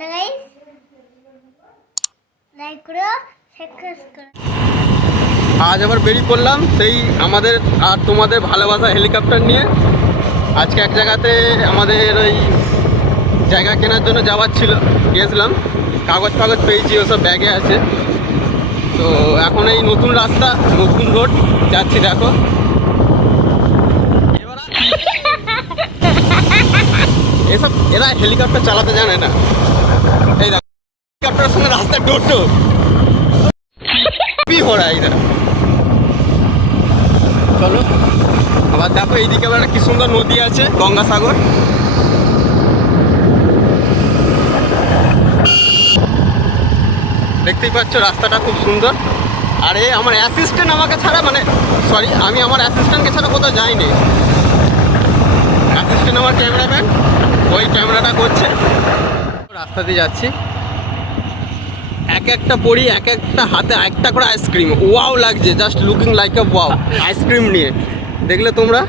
Hello guys, like করো, subscribe করো। আজ আবার বেরিয়ে পড়লাম সেই আমাদের আর তোমাদের ভালোবাসা হেলিকপ্টার নিয়ে। আজকে এক জায়গাতে আমাদের ওই জায়গা কেনার জন্য যাওয়ার ছিল, গিয়েছিলাম। কাগজ ফাগজ পেয়েছি, ওসব ব্যাগে আছে। তো এখন এই নতুন রাস্তা, নতুন রোড যাচ্ছি, দেখো। এসব এরা হেলিকপ্টার চালাতে জানে না। এই দেখো, হেলিকপ্টারের সঙ্গে রাস্তা টোটো এরা। চলো আবার দেখো, এইদিকে আবার একটা কি সুন্দর নদী আছে, গঙ্গাসাগর। দেখতেই পাচ্ছ রাস্তাটা খুব সুন্দর। আরে আমার অ্যাসিস্ট্যান্ট আমাকে ছাড়া, মানে সরি, আমি আমার অ্যাসিস্ট্যান্টকে ছাড়া কোথাও যাইনি। অ্যাসিস্ট্যান্ট আমার ক্যামেরাম্যান, ওই ক্যামেরাটা করছে। রাস্তা দিয়ে যাচ্ছি, এক একটা পড়ি, এক একটা হাতে একটা করে আইসক্রিম। ওয়াও লাগছে, জাস্ট লুকিং লাইক আ ওয়াও। আইসক্রিম নিয়ে দেখলে তোমরা।